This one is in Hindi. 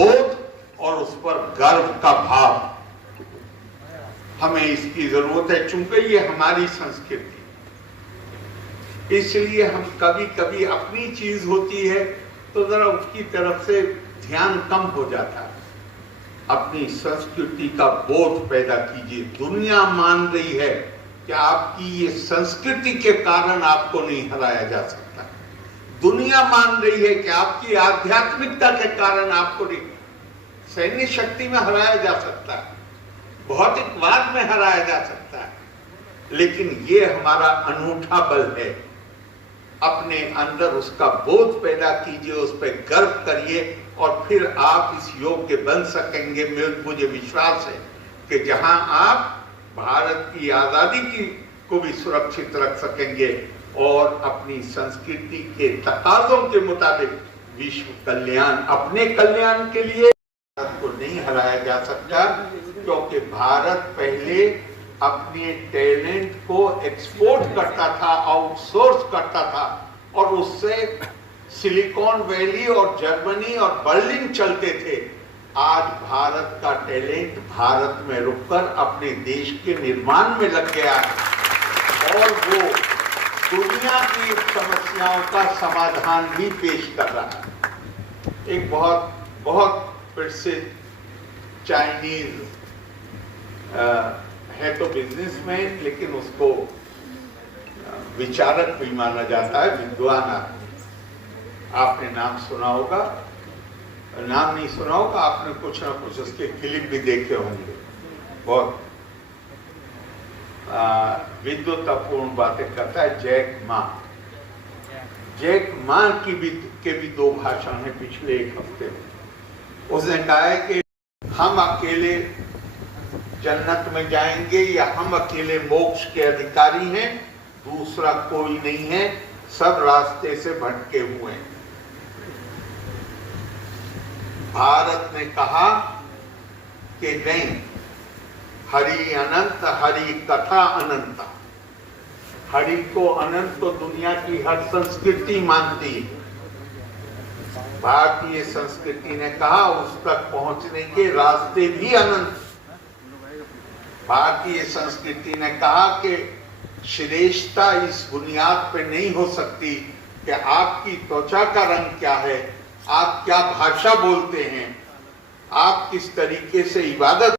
बोध और उस पर गर्व का भाव, हमें इसकी जरूरत है, चूंकि ये हमारी संस्कृति। इसलिए हम कभी कभी अपनी चीज होती है तो जरा उसकी तरफ से ध्यान कम हो जाता है। अपनी संस्कृति का बोध पैदा कीजिए। दुनिया मान रही है कि आपकी ये संस्कृति के कारण आपको नहीं हराया जा सकता। दुनिया मान रही है कि आपकी आध्यात्मिकता के कारण आपको नहीं, सैन्य शक्ति में हराया जा सकता है, भौतिकवाद में हराया जा सकता है, लेकिन ये हमारा अनूठा बल है। अपने अंदर उसका बोध पैदा कीजिए, उस पर गर्व करिए और फिर आप इस योग्य बन सकेंगे। मुझे विश्वास है कि जहां आप भारत की आजादी को भी सुरक्षित रख सकेंगे और अपनी संस्कृति के तकाज़ों के मुताबिक विश्व कल्याण, अपने कल्याण के लिए भारत को नहीं हराया जा सकता, क्योंकि भारत पहले अपने टैलेंट को एक्सपोर्ट करता था, आउटसोर्स करता था, और उससे सिलिकॉन वैली और जर्मनी और बर्लिन चलते थे। आज भारत का टैलेंट भारत में रुककर अपने देश के निर्माण में लग गया है और वो दुनिया की समस्याओं का समाधान भी पेश कर रहा है। एक बहुत बहुत प्रसिद्ध चाइनीज है तो बिजनेसमैन, लेकिन उसको विचारक भी माना जाता है, विद्वान आदमी। आपने नाम सुना होगा, नाम नहीं सुना होगा, आपने कुछ ना कुछ उसके क्लिप भी देखे होंगे। बहुत विद्वतापूर्ण बातें करता है। जैक मा, जैक मा की भी दो भाषण है पिछले एक हफ्ते में। उसने कहा है कि हम अकेले जन्नत में जाएंगे या हम अकेले मोक्ष के अधिकारी हैं, दूसरा कोई नहीं है, सब रास्ते से भटके हुए हैं। भारत ने कहा कि नहीं, हरि अनंत, हरि कथा अनंत। हरि को अनंत तो दुनिया की हर संस्कृति मानती है। भारतीय संस्कृति ने कहा उस तक पहुंचने के रास्ते भी अनंत। भारतीय संस्कृति ने कहा कि श्रेष्ठता इस बुनियाद पे नहीं हो सकती कि आपकी त्वचा का रंग क्या है, आप क्या भाषा बोलते हैं, आप किस तरीके से इबादत